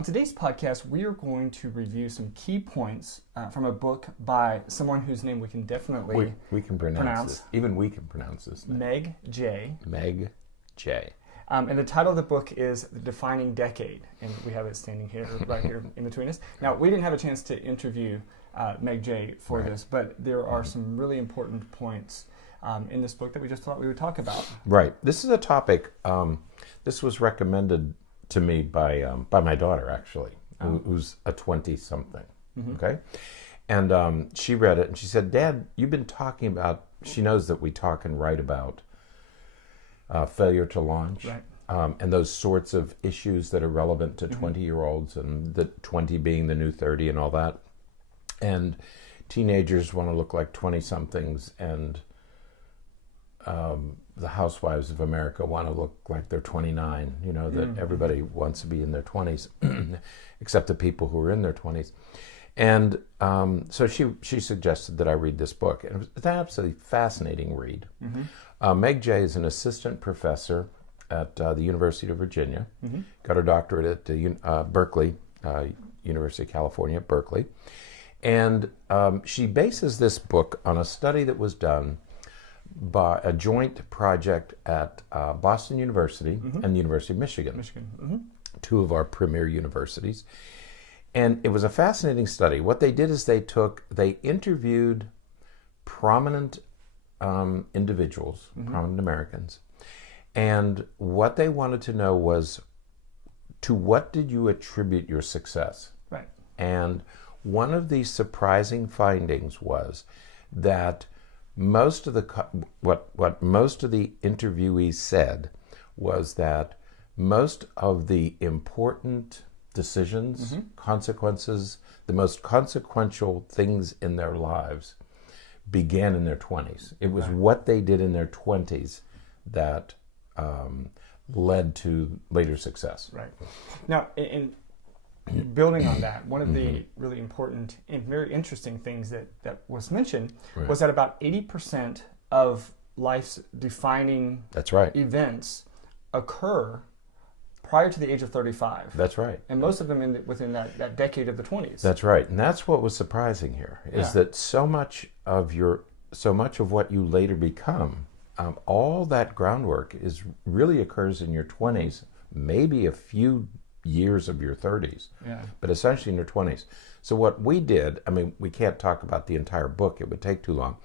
On today's podcast, we are going to review some key points from a book by someone whose name we can definitely we can pronounce this. Even we can pronounce this name. Meg Jay. Meg Jay. And the title of the book is The Defining Decade, and we have it standing here, right here in between us. Now, we didn't have a chance to interview Meg Jay for this, but there are some really important points in this book that we just thought we would talk about. Right. This is a topic, this was recommended to me by my daughter, actually, who's a 20-something, okay? And she read it, and she said, Dad, you've been talking about, she knows that we talk and write about failure to launch, right. And those sorts of issues that are relevant to 20-year-olds, and the 20 being the new 30 and all that. And teenagers want to look like 20-somethings, and the housewives of America want to look like they're 29, you know, that everybody wants to be in their 20s, except the people who are in their 20s. And so she suggested that I read this book. And it was an absolutely fascinating read. Meg Jay is an assistant professor at the University of Virginia, got her doctorate at Berkeley, University of California, Berkeley. And she bases this book on a study that was done by a joint project at Boston University and the University of Michigan, two of our premier universities. And it was a fascinating study. What they did is they interviewed prominent individuals, prominent Americans, and what they wanted to know was, to what did you attribute your success? Right. And one of the surprising findings was that most of what most of the interviewees said was that most of the important decisions, consequences, the most consequential things in their lives began in their 20s. It was what they did in their 20s that led to later success. Right. Now, in building on that, one of the really important and very interesting things that was mentioned was that about 80% of life's defining events occur prior to the age of 35. That's right. And most of them within that decade of the 20s. That's right. And that's what was surprising here, is that so much of what you later become, all that groundwork really occurs in your 20s, maybe a few years of your 30s, but essentially in your 20s. So what we did, I mean, we can't talk about the entire book, it would take too long,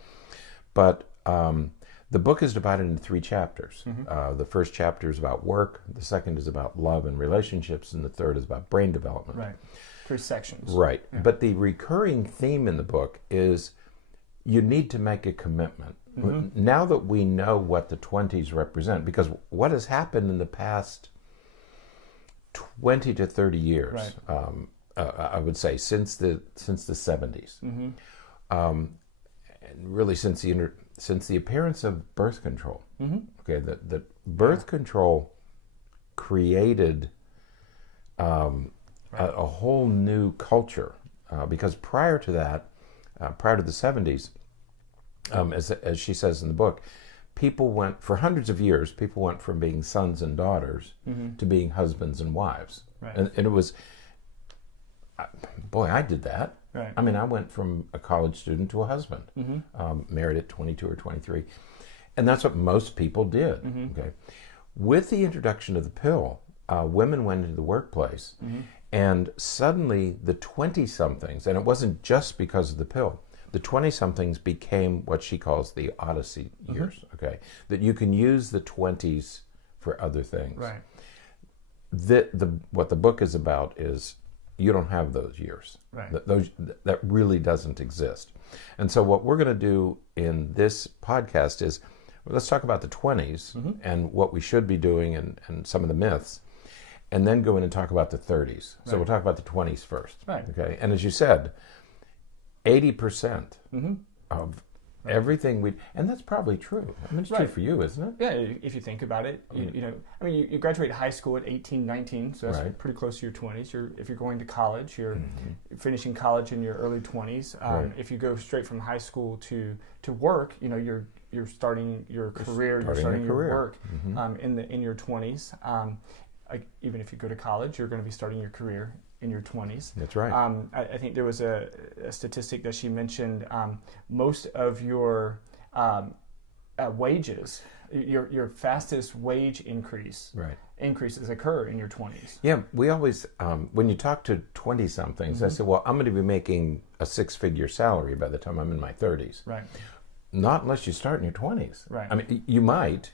but the book is divided into 3 chapters. The first chapter is about work, the second is about love and relationships, and the third is about brain development. Right. 3 sections. Right. Yeah. But the recurring theme in the book is you need to make a commitment. Now that we know what the 20s represent, because what has happened in the past 20 to 30 years, I would say, since the 70s, and really since the appearance of birth control. Okay, that birth control created a whole new culture, because prior to that, prior to the 70s, as she says in the book, people went, for hundreds of years, people went from being sons and daughters to being husbands and wives. Right. And it was, boy, I did that. Right. I mean, I went from a college student to a husband, married at 22 or 23. And that's what most people did. Okay. With the introduction of the pill, women went into the workplace, and suddenly the 20-somethings, and it wasn't just because of the pill, the 20-somethings became what she calls the Odyssey years, okay? That you can use the 20s for other things. Right. What the book is about is you don't have those years. Right. That really doesn't exist. And so what we're going to do in this podcast is, let's talk about the 20s and what we should be doing and some of the myths, and then go in and talk about the 30s. So we'll talk about the 20s first. Right. Okay. And as you said, 80% of everything and that's probably true. I mean, it's true for you, isn't it? Yeah, if you think about it, you graduate high school at 18, 19, so that's pretty close to your 20s. If you're going to college, you're finishing college in your early 20s. If you go straight from high school to work, you're starting your career, you're starting your work in your 20s. even if you go to college, you're going to be starting your career in your 20s. That's right. I think there was a statistic that she mentioned. Most of your wages, your fastest wage increases occur in your 20s. Yeah, we always, when you talk to 20-somethings, I say, well, I'm going to be making a 6-figure salary by the time I'm in my 30s. Right. Not unless you start in your 20s. Right. I mean, you might,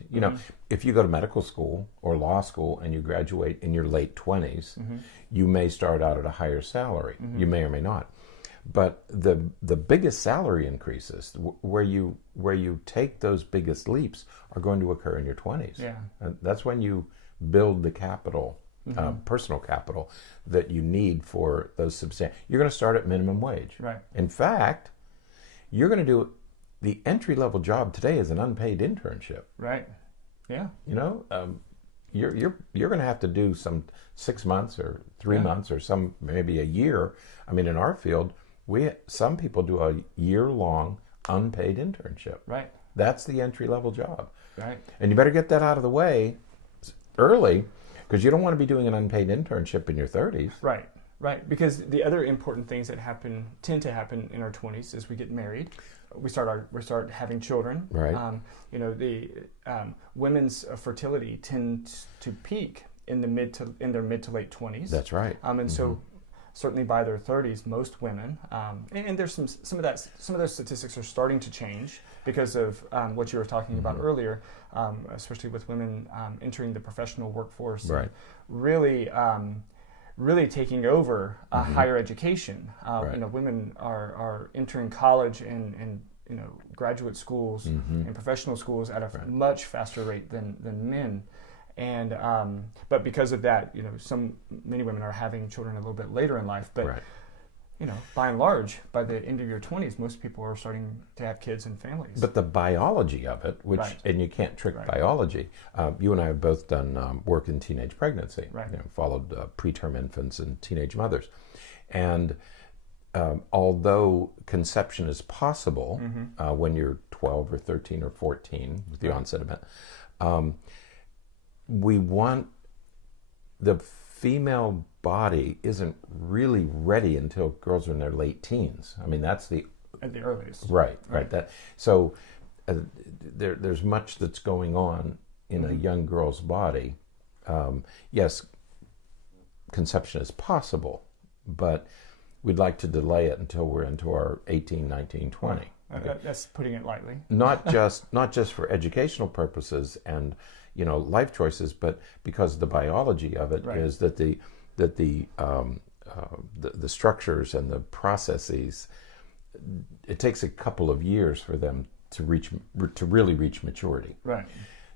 if you go to medical school or law school and you graduate in your late 20s, you may start out at a higher salary. You may or may not. But the biggest salary increases, where you take those biggest leaps, are going to occur in your 20s. Yeah. And that's when you build the capital, personal capital, that you need for those substantial. You're going to start at minimum wage. Right. In fact, you're going to do the entry-level job today is an unpaid internship. Right. Yeah. You're going to have to do some 6 months or 3 months or some maybe a year. I mean, in our field, some people do a year-long unpaid internship. Right. That's the entry-level job. Right. And you better get that out of the way early, because you don't want to be doing an unpaid internship in your 30s. Right. Right. Because the other important things that tend to happen in our 20s is we get married. We start having children. Right. The women's fertility tends to peak in their mid to late 20s. That's right. And so certainly by their 30s, most women, and there's some of those statistics are starting to change because of what you were talking about earlier, especially with women entering the professional workforce. Right. Really taking over higher education. Women are entering college and graduate schools and professional schools at a much faster rate than men. And but because of that, many women are having children a little bit later in life. But by and large, by the end of your 20s, most people are starting to have kids and families. But the biology of it, and you can't trick biology. You and I have both done work in teenage pregnancy. Right. Followed preterm infants and teenage mothers, and although conception is possible when you're 12 or 13 or 14 with the onset event, we want the female body isn't really ready until girls are in their late teens. I mean, that's at the earliest. Right. So there's much that's going on in a young girl's body. Yes, conception is possible, but we'd like to delay it until we're into our 18, 19, 20. Okay. That's putting it lightly. Not just for educational purposes and life choices, but because the biology of it is that the structures and the processes, it takes a couple of years for them to really reach maturity. Right.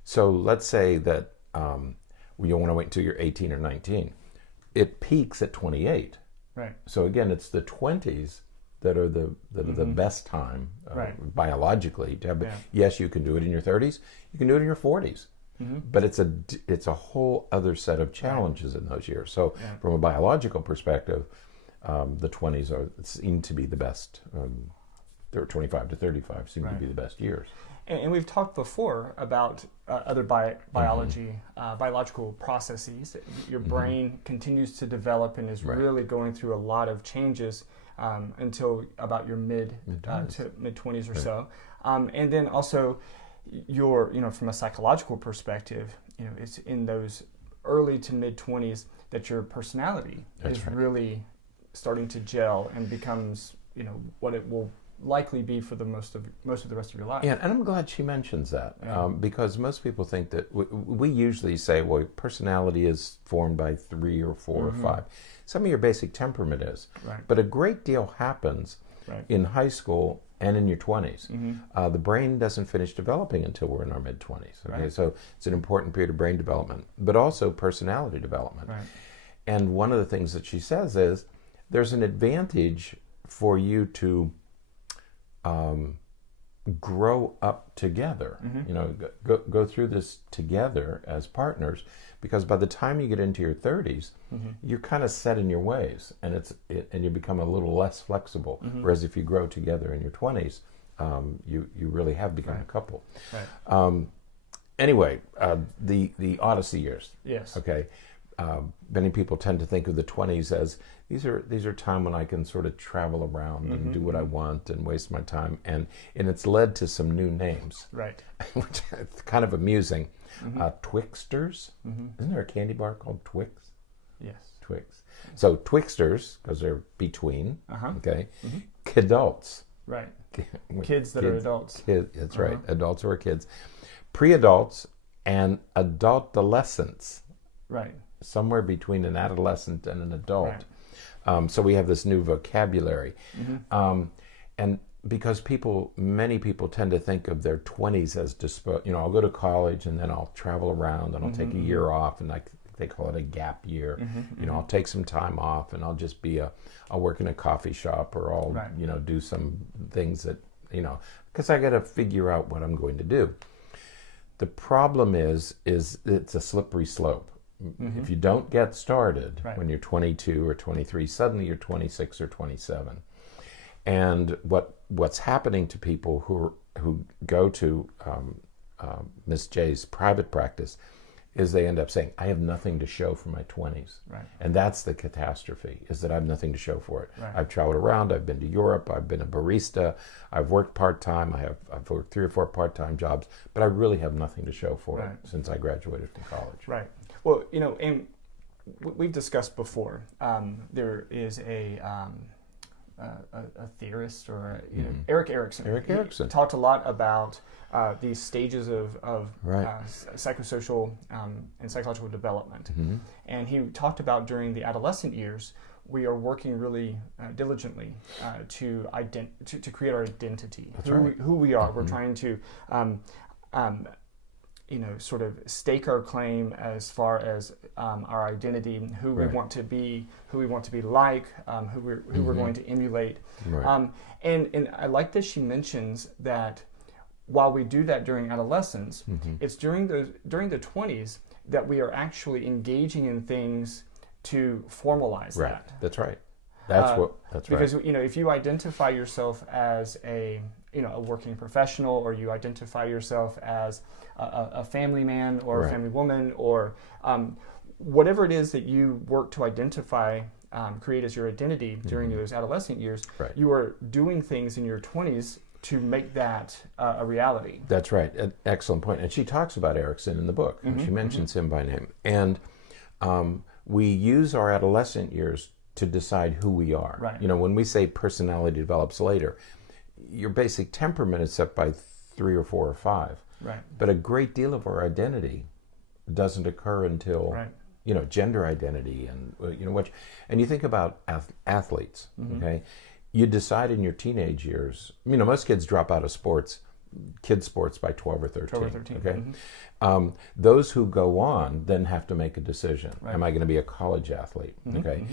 So let's say that you don't want to wait until you're 18 or 19. It peaks at 28. Right. So again, it's the 20s that are the best time biologically to have. Yes, you can do it in your 30s. You can do it in your 40s. But it's a whole other set of challenges in those years. So from a biological perspective, the 20s seem to be the best. 25 to 35 seem to be the best years. And we've talked before about other biological processes. Your brain continues to develop and is really going through a lot of changes until about your mid 20s or so. And then also from a psychological perspective, it's in those early to mid 20s that your personality is really starting to gel and becomes, what it will likely be for the most of the rest of your life. Yeah, and I'm glad she mentions that because most people think that we usually say, well, personality is formed by 3 or 4 or 5. Some of your basic temperament is, but a great deal happens in high school and in your 20s. The brain doesn't finish developing until we're in our mid-20s. Okay, so it's an important period of brain development, but also personality development. And one of the things that she says is there's an advantage for you to grow up together, go through this together as partners, because by the time you get into your 30s, you're kind of set in your ways, and you become a little less flexible. Whereas if you grow together in your 20s, you really have become a couple. Anyway, the Odyssey years. Yes. Okay. many people tend to think of the 20s as these are time when I can sort of travel around and do what I want and waste my time, and it's led to some new names, right? Which is kind of amusing. Twixters. Isn't there a candy bar called Twix? Yes. Twix. So Twixters, because they're between. Okay. Kidults. Right. Kids that are adults. That's right. Adults who are kids. Pre-adults and adultolescents. Right. Somewhere between an adolescent and an adult. Right. So we have this new vocabulary. And because many people tend to think of their 20s as I'll go to college and then I'll travel around and I'll take a year off, and they call it a gap year. I'll take some time off and I'll just I'll work in a coffee shop, or I'll, do some things that, because I got to figure out what I'm going to do. The problem is it's a slippery slope. If you don't get started when you're 22 or 23, suddenly you're 26 or 27. And what's happening to people who go to Miss Jay's private practice is they end up saying, I have nothing to show for my 20s. Right. And that's the catastrophe, is that I have nothing to show for it. Right. I've traveled around, I've been to Europe, I've been a barista, I've worked part-time, I've worked 3 or 4 part-time jobs, but I really have nothing to show for it since I graduated from college. Right. Well, and we've discussed before, there is a theorist, or Erik Erikson. Erik Erikson talked a lot about these stages of psychosocial and psychological development, and he talked about during the adolescent years we are working really diligently to create our identity, who we are. We're trying to sort of stake our claim as far as our identity, who we want to be, who we want to be like, who we're going to emulate. Right. And I like that she mentions that while we do that during adolescence, it's during the 20s that we are actually engaging in things to formalize that. That's right. That's because if you identify yourself as a working professional, or you identify yourself as a family man or a family woman, or whatever it is that you work to identify, create as your identity during those adolescent years, you are doing things in your 20s to make that a reality. That's right. An excellent point. And she talks about Erikson in the book. She mentions him by name. And we use our adolescent years to decide who we are. Right. When we say personality develops later, your basic temperament is set by 3 or 4 or 5. Right. But a great deal of our identity doesn't occur until gender identity and you think about athletes. Okay, you decide in your teenage years. Most kids drop out of kids sports by 12 or 13. Okay, those who go on then have to make a decision. Am I going to be a college athlete? Okay.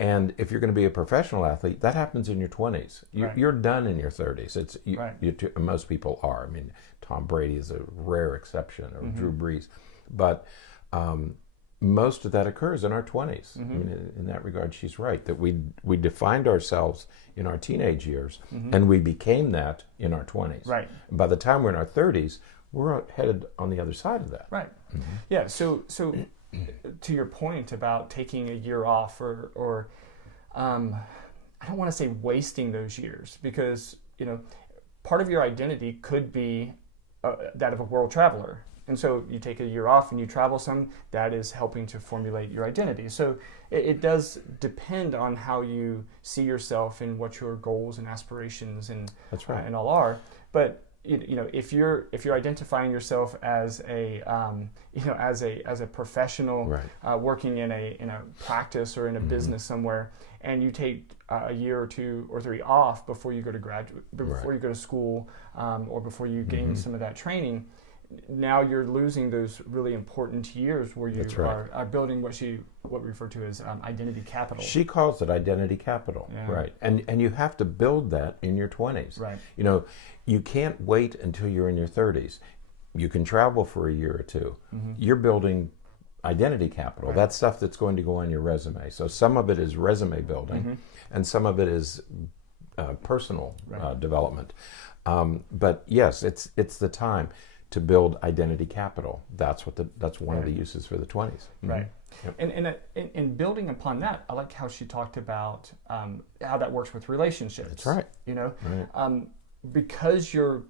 And if you're going to be a professional athlete, that happens in your 20s. You're done in your 30s. Most people are. I mean, Tom Brady is a rare exception, or Drew Brees. But most of that occurs in our 20s. I mean, in that regard, she's right, that we defined ourselves in our teenage years, and we became that in our 20s. Right. And by the time we're in our 30s, we're headed on the other side of that. Right. Yeah, so to your point about taking a year off, or I don't want to say wasting those years, because part of your identity could be that of a world traveler, and so you take a year off and you travel some. That is helping to formulate your identity. So it does depend on how you see yourself and what your goals and aspirations and and all are. But if you're identifying yourself as a as a professional working in a practice or in a business somewhere, and you take a year or 2 or 3 off before you go to before you go to school, or before you gain some of that training, now you're losing those really important years where you are building what we refer to as identity capital. She calls it identity capital, right? And you have to build that in your 20s. Right. You can't wait until you're in your 30s. You can travel for a year or 2. You're building identity capital. That's stuff that's going to go on your resume. So some of it is resume building, and some of it is personal development. But yes, it's the time to build identity capital. That's one of the uses for the 20s. Right. Yep. And building upon that, I like how she talked about how that works with relationships. That's right. You know, Right. Because you're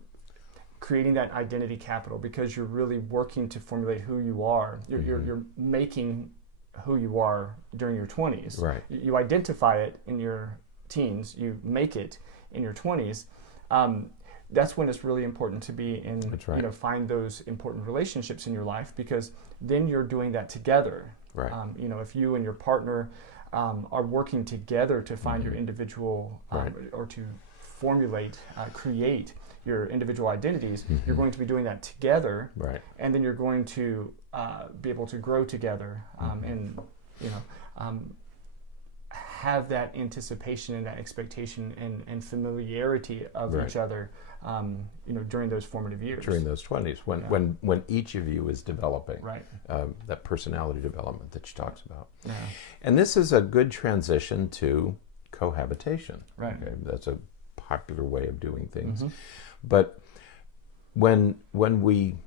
creating that identity capital, because you're really working to formulate who you are, you're making who you are during your 20s. Right. You identify it in your teens, you make it in your 20s. That's when it's really important to be in, That's right. Find those important relationships in your life, because then you're doing that together. Right. If you and your partner are working together to find your individual or to formulate, create your individual identities, you're going to be doing that together, Right. and then you're going to be able to grow together and have that anticipation and that expectation and familiarity of Right. each other, during those formative years. During those 20s, when each of you is developing, Right. that personality development that she talks about. Yeah. And this is a good transition to cohabitation. Right. Okay? That's a popular way of doing things. Mhm. But when we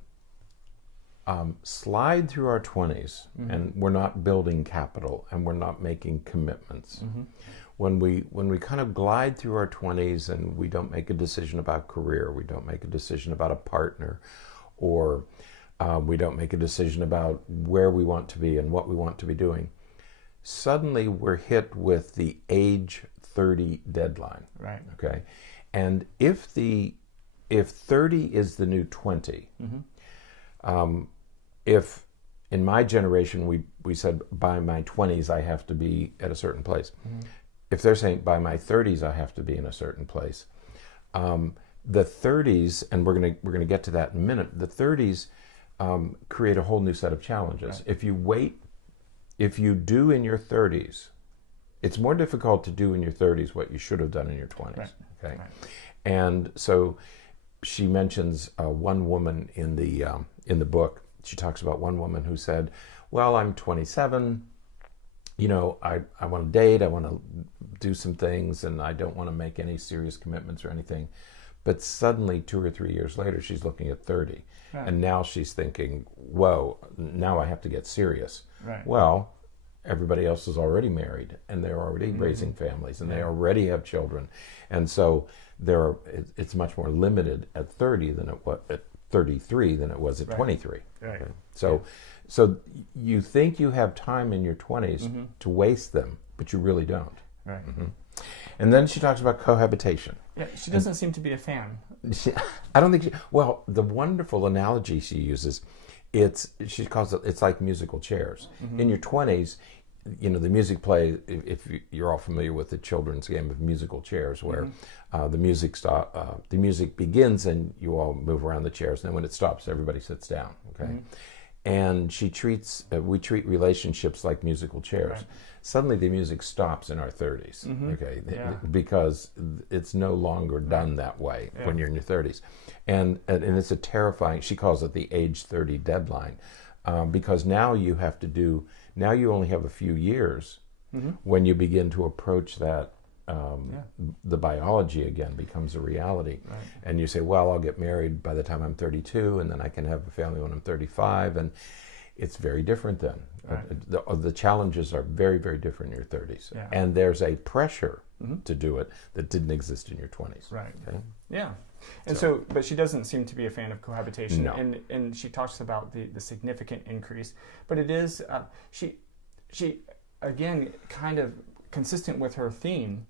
slide through our 20s and we're not building capital and we're not making commitments, when we kind of glide through our 20s and we don't make a decision about career, we don't make a decision about a partner, or we don't make a decision about where we want to be and what we want to be doing, suddenly we're hit with the age 30 deadline. Right. Okay, and if 30 is the new 20, if in my generation we said by my 20s I have to be at a certain place, if they're saying by my 30s I have to be in a certain place, the 30s, and we're gonna get to that in a minute, the 30s create a whole new set of challenges. Right. If you do in your 30s, it's more difficult to do in your 30s what you should have done in your 20s. Right. Okay, Right. And so she mentions one woman in the book. She talks about one woman who said, "Well, I'm 27. I want to date. I want to do some things, and I don't want to make any serious commitments or anything." But suddenly, 2 or 3 years later, she's looking at 30, Right. and now she's thinking, "Whoa, now I have to get serious." Right. Well, everybody else is already married, and they're already raising families, and they already have children, and so it's much more limited at 30 than it was at 33 than it was at 23. Right. Okay? So you think you have time in your 20s to waste them, but you really don't. Right. And then she talks about cohabitation. Yeah, she doesn't seem to be a fan. I don't think well, the wonderful analogy she uses, she calls it's like musical chairs. In your 20s, the music play, if you're all familiar with the children's game of musical chairs, where the music begins and you all move around the chairs, and then when it stops, everybody sits down. Okay, and we treat relationships like musical chairs. Right. Suddenly, the music stops in our 30s. Okay, because it's no longer done that way when you're in your 30s, and it's a terrifying. She calls it the age 30 deadline, because now you only have a few years when you begin to approach that. The biology again becomes a reality, and you say, well, I'll get married by the time I'm 32, and then I can have a family when I'm 35, and it's very different then. The challenges are very, very different in your 30s, and there's a pressure to do it that didn't exist in your 20s. Right. Okay? Yeah. And so, but she doesn't seem to be a fan of cohabitation. No. And she talks about the significant increase. But it is, she again, kind of consistent with her theme,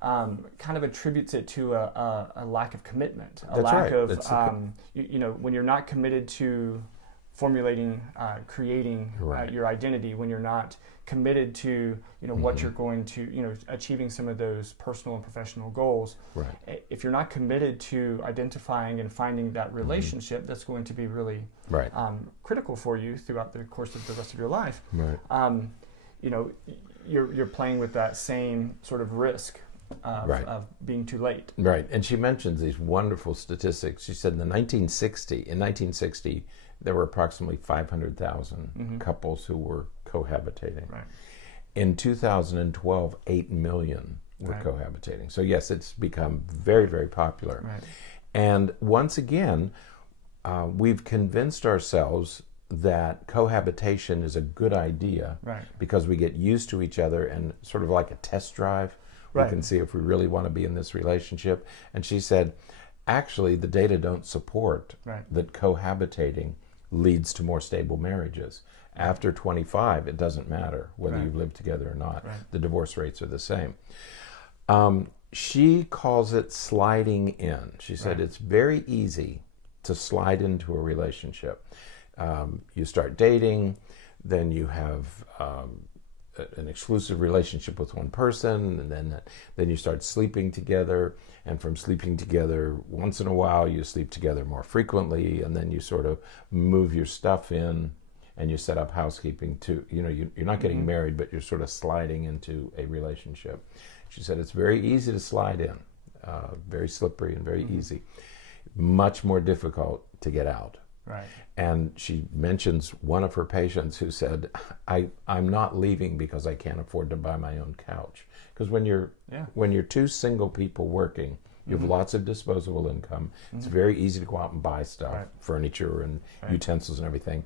kind of attributes it to a lack of commitment. A lack of, when you're not committed to formulating, creating your identity, when you're not committed to what you're going to achieving some of those personal and professional goals. Right. If you're not committed to identifying and finding that relationship, that's going to be really critical for you throughout the course of the rest of your life. Right. You're playing with that same sort of risk of being too late. Right. And she mentions these wonderful statistics. She said in 1960, there were approximately 500,000 couples who were cohabitating. Right. In 2012, 8 million were cohabitating. So yes, it's become very, very popular. Right. And once again, we've convinced ourselves that cohabitation is a good idea because we get used to each other, and sort of like a test drive, we can see if we really want to be in this relationship. And she said, actually, the data don't support that cohabitating leads to more stable marriages. After 25, it doesn't matter whether you live together or not. The divorce rates are the same. She calls it sliding in. She said it's very easy to slide into a relationship. You start dating, then you have an exclusive relationship with one person, and then you start sleeping together, and from sleeping together once in a while you sleep together more frequently, and then you sort of move your stuff in and you set up housekeeping too. You're not getting married, but you're sort of sliding into a relationship. She said it's very easy to slide in, very slippery and very easy. Much more difficult to get out. Right. And she mentions one of her patients who said, I'm not leaving because I can't afford to buy my own couch. Because when you're two single people working, you have lots of disposable income. It's very easy to go out and buy stuff, furniture and utensils and everything.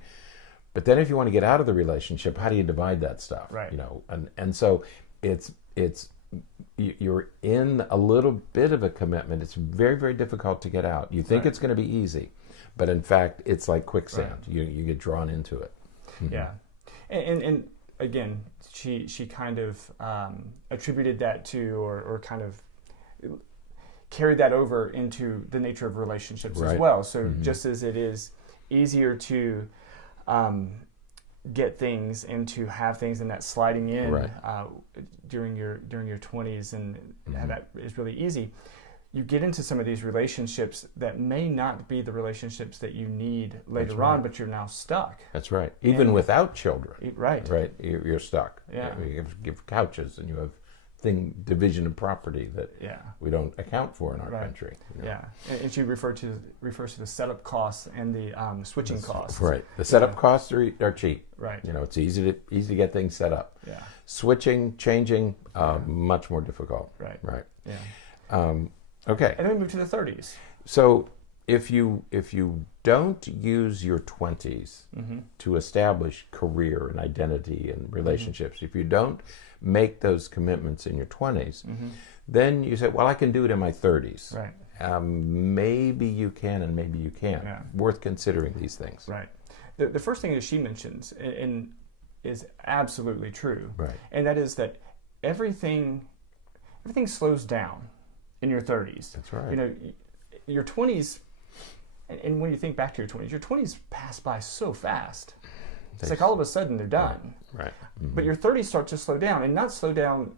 But then if you want to get out of the relationship, how do you divide that stuff? Right. And so you're in a little bit of a commitment. It's very, very difficult to get out. You think it's going to be easy, but in fact, it's like quicksand. You get drawn into it. Yeah, and again, she kind of attributed that to, or kind of carried that over into the nature of relationships as well. So just as it is easier to get things and to have things in that sliding in during your 20s, and how that is really easy, you get into some of these relationships that may not be the relationships that you need later on, but you're now stuck. That's right. Even without children. Right. You're stuck. Yeah. You give couches, and you have division of property that we don't account for in our country. Yeah, and she refers to the setup costs and the switching costs. Right. The setup costs are cheap. Right. It's easy to get things set up. Yeah. Switching, changing, much more difficult. Right. Right. Yeah. Okay. And then we move to the 30s. So if you don't use your 20s to establish career and identity and relationships, if you don't make those commitments in your 20s, then you say, well, I can do it in my 30s. Right. Maybe you can and maybe you can't. Yeah. Worth considering these things. Right. The first thing that she mentions and is absolutely true. Right. And that is that everything slows down in your 30s. That's right. Your 20s, and when you think back to your 20s pass by so fast. It's like all of a sudden they're done. Right. But your 30s start to slow down, and not slow down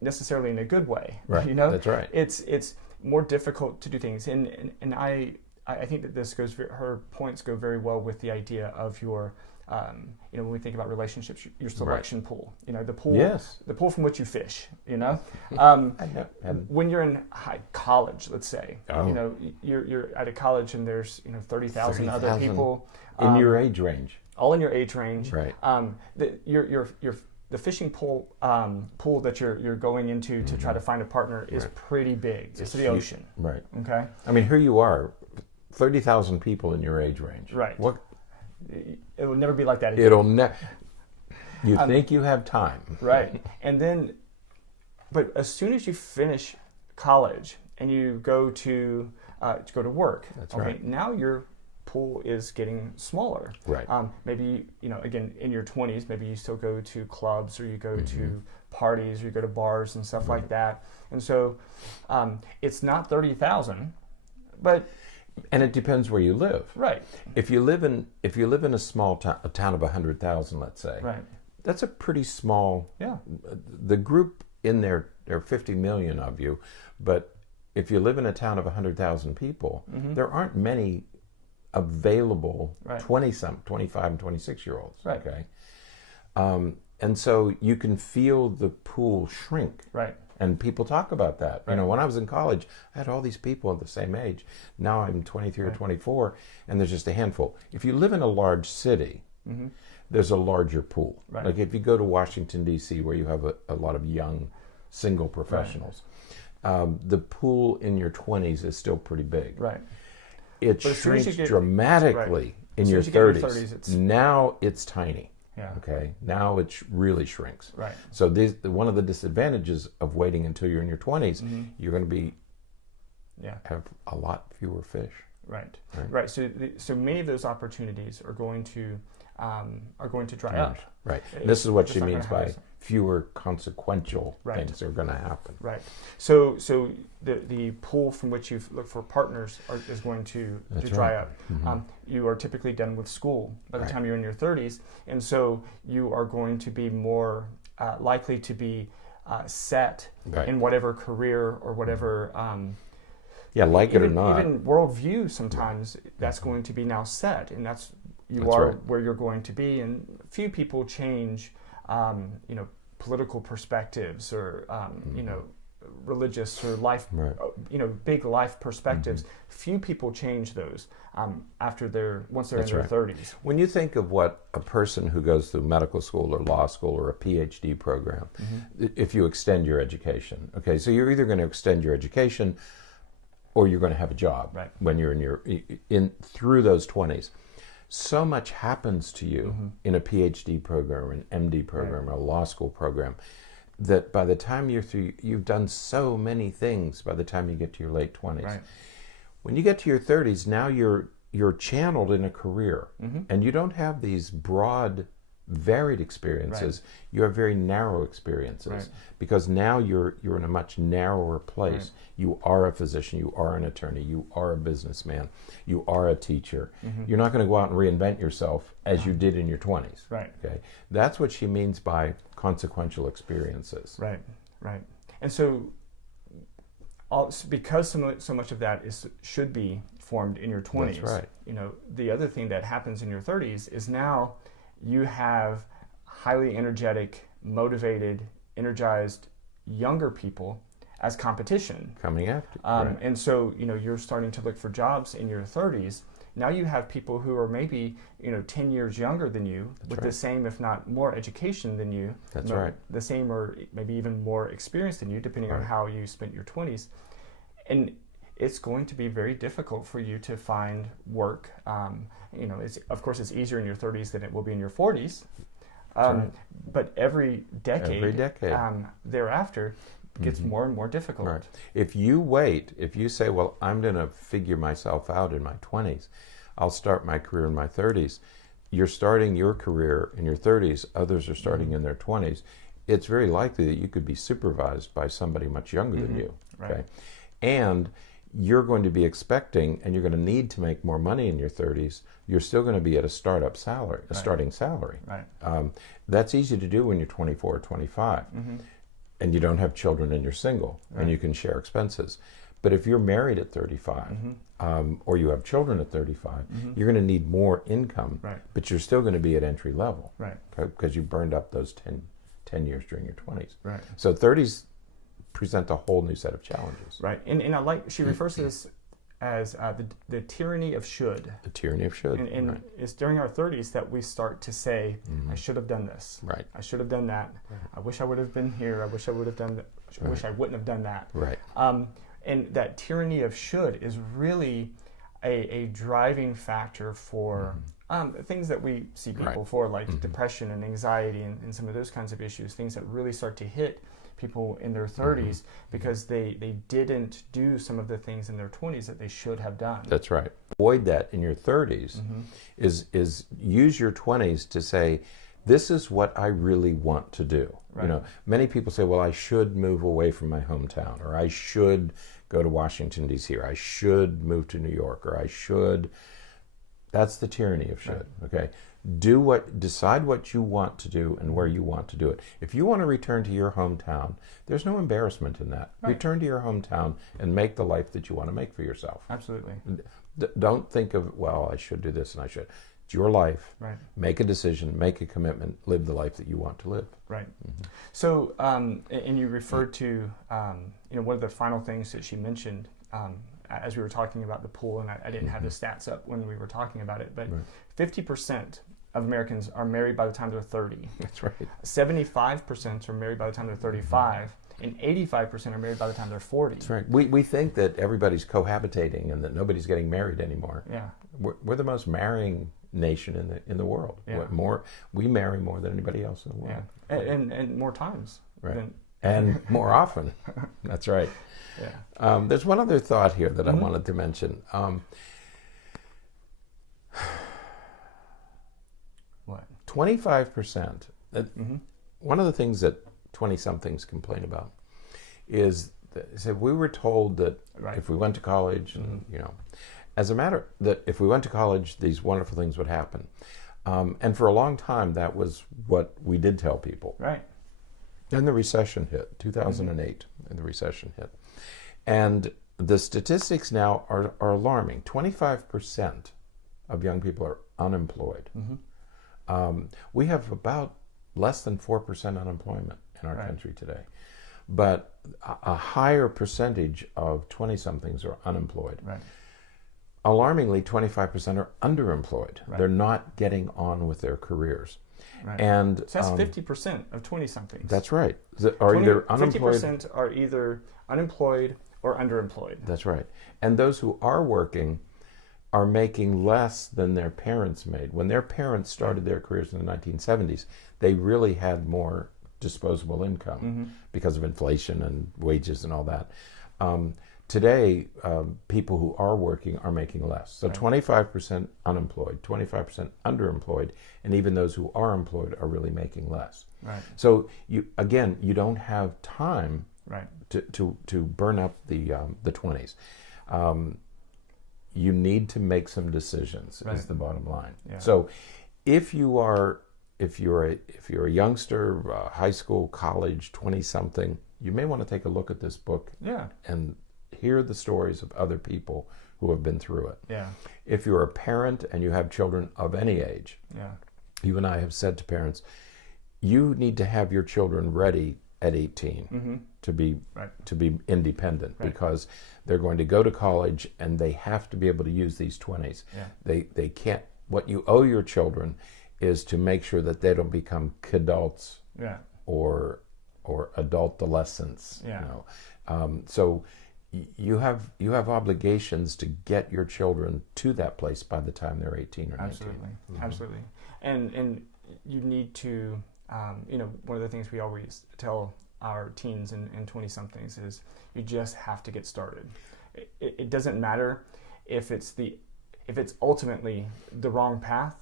necessarily in a good way. Right. That's right. It's more difficult to do things, and I think that her points go very well with the idea of your when we think about relationships, your selection pool. The pool. Yes. The pool from which you fish. When you're in college, let's say, you're at a college and there's 30,000 other people in your age range. All in your age range. Right. The fishing pool that you're going into to try to find a partner is pretty big. It's the ocean. Right. Okay. I mean, here you are, 30,000 people in your age range. Right. What? It will never be like that again. It'll never. You think you have time. Right. And then, but as soon as you finish college and you go to work, that's right. Now your pool is getting smaller. Right. Maybe, again, in your 20s, maybe you still go to clubs, or you go to parties, or you go to bars and stuff like that. And so it's not 30,000, but... And it depends where you live. Right. If you live in a small a town of 100,000, let's say, right, that's a pretty small. Yeah. The group in there are 50 million of you, but if you live in a town of 100,000 people, there aren't many available 25 and 26-year-olds. Right. Okay. And so you can feel the pool shrink. Right. And people talk about that. Right. When I was in college, I had all these people at the same age. Now I'm 23 or 24, and there's just a handful. If you live in a large city, there's a larger pool. Right. Like if you go to Washington, D.C., where you have a lot of young single professionals, the pool in your 20s is still pretty big. Right. It shrinks dramatically in your as you get in 30s. your 30s, it's Now it's tiny. yeah. Okay, now it really shrinks. Right. So one of the disadvantages of waiting until you're in your 20s, you're going to have a lot fewer fish. Right. So many of those opportunities are going to dry up. Right. And this is what she not means gonna by fewer consequential things are going to happen. Right. So the pool from which you look for partners is going to dry up. You are typically done with school by the time you're in your 30s, and so you are going to be more likely to be set in whatever career or whatever. Like it or not. Even worldview, sometimes that's going to be now set, and that's where you're going to be. And few people change, political perspectives or religious or life, big life perspectives. Few people change those once they're in their 30s. When you think of what a person who goes through medical school or law school or a PhD program, if you extend your education, okay, so you're either going to extend your education or you're going to have a job when you're through those 20s. So much happens to you in a PhD program, an MD program, or a law school program, that by the time you're through, you've done so many things by the time you get to your late 20s. Right. When you get to your 30s, now you're channeled in a career, and you don't have these broad, varied experiences. You have very narrow experiences because now you're in a much narrower place. You are a physician, you are an attorney, you are a businessman, you are a teacher. You're not going to go out and reinvent yourself as you did in your 20s. Okay, that's what she means by consequential experiences. Right. And so because so much of that should be formed in your 20s. That's right. The other thing that happens in your 30s is now you have highly energetic, motivated, energized younger people as competition coming after. And so you're starting to look for jobs in your 30s. Now you have people who are maybe 10 years younger than you with the same, if not more, education than you. That's right. The same or maybe even more experience than you, depending on how you spent your 20s. And it's going to be very difficult for you to find work. Of course, it's easier in your 30s than it will be in your 40s. But every decade thereafter gets more and more difficult. Right. If you say, well, I'm going to figure myself out in my 20s, I'll start my career in my 30s. You're starting your career in your 30s, others are starting in their 20s. It's very likely that you could be supervised by somebody much younger than you. Okay? And you're going to be expecting, and you're going to need to make more money in your 30s. You're still going to be at a starting salary. That's easy to do when you're 24 or 25, and you don't have children and you're single, and you can share expenses. But if you're married at 35, or you have children at 35, you're going to need more income, but you're still going to be at entry level, because you burned up those 10 years during your 20s. So 30s present a whole new set of challenges. And I like, she refers to this as the tyranny of should. The tyranny of should. And it's during our 30s that we start to say, I should have done this. I should have done that. I wish I would have been here. I wish I would have done that. I wish I wouldn't have done that. And that tyranny of should is really a driving factor for things that we see people for, like depression and anxiety and some of those kinds of issues, things that really start to hit people in their 30s because they didn't do some of the things in their 20s that they should have done. That's right. Avoid that in your 30s is use your 20s to say, this is what I really want to do. Many people say, well, I should move away from my hometown, or I should go to Washington, D.C., or I should move to New York, or I should. That's the tyranny of should. Okay. Decide what you want to do and where you want to do it. If you want to return to your hometown, there's no embarrassment in that. Return to your hometown and make the life that you want to make for yourself. Absolutely. Don't think of, well, I should do this and I should. It's your life. Make a decision, make a commitment, live the life that you want to live. So, and you referred to, one of the final things that she mentioned as we were talking about the pool, and I didn't have the stats up when we were talking about it, but 50% of Americans are married by the time they're 30. That's right. 75% are married by the time they're 35, and 85% are married by the time they're 40. That's right. We think that everybody's cohabitating and that nobody's getting married anymore. We're the most marrying nation in the world. Yeah. We marry more than anybody else in the world. Yeah. And more times. Right. And more often. That's right. Yeah. There's one other thought here that I wanted to mention. What? 25%. One of the things that 20-somethings complain about is that if we were told that if we went to college, and as a matter that if we went to college, these wonderful things would happen. And for a long time, that was what we did tell people. Right. Then the recession hit, 2008, and the recession hit. And the statistics now are alarming. 25% of young people are unemployed. We have about less than 4% unemployment in our country today. But a higher percentage of 20-somethings are unemployed. Right. Alarmingly, 25% are underemployed. Right. They're not getting on with their careers. Right. And so that's 50% of 20-somethings. That's right. Either unemployed. 50% are either unemployed or underemployed. That's right. And those who are working are making less than their parents made. When their parents started their careers in the 1970s, they really had more disposable income because of inflation and wages and all that. Today, people who are working are making less. So 25% unemployed, 25% underemployed, and even those who are employed are really making less. Right. So you don't have time to burn up the 20s. You need to make some decisions. Is the bottom line. Yeah. So if you're a youngster, high school, college, 20-something, you may want to take a look at this book and hear the stories of other people who have been through it. Yeah. If you're a parent and you have children of any age, you and I have said to parents, you need to have your children ready at 18 to be independent because they're going to go to college and they have to be able to use these 20s. Yeah. They can't. What you owe your children is to make sure that they don't become kidults or adultolescents. Yeah. So you have obligations to get your children to that place by the time they're 18 or 19. Absolutely, absolutely. And you need to, one of the things we always tell our teens and 20-somethings is you just have to get started. It doesn't matter if it's ultimately the wrong path.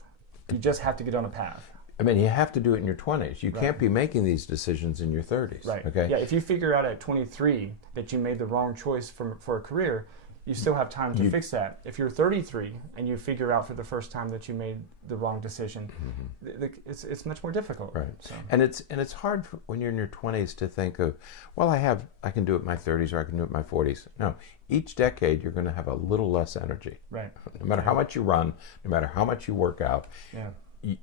You just have to get on a path. I mean, you have to do it in your 20s. You can't be making these decisions in your 30s. Right. Okay. Yeah. If you figure out at 23 that you made the wrong choice for a career, you still have time to fix that. If you're 33 and you figure out for the first time that you made the wrong decision, it's much more difficult. Right. So. And it's hard when you're in your 20s to think of, well, I can do it in my 30s or I can do it in my 40s. No. Each decade you're going to have a little less energy. Right. No matter how much you run, no matter how much you work out. Yeah.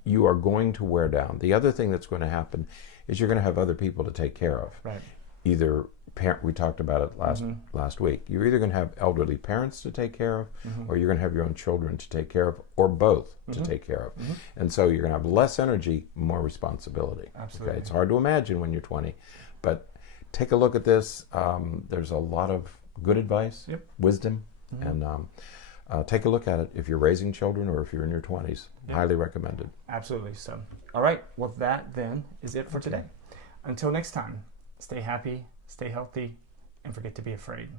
You are going to wear down. The other thing that's going to happen is you're going to have other people to take care of. Right. Either we talked about it last week. You're either going to have elderly parents to take care of, or you're going to have your own children to take care of, or both to take care of. And so you're going to have less energy, more responsibility. Absolutely. Okay? It's hard to imagine when you're 20, but take a look at this. There's a lot of good advice, wisdom, and take a look at it if you're raising children or if you're in your 20s. Highly recommended. Absolutely. So, all right. Well, that then is it for today. Until next time, stay happy, stay healthy, and forget to be afraid.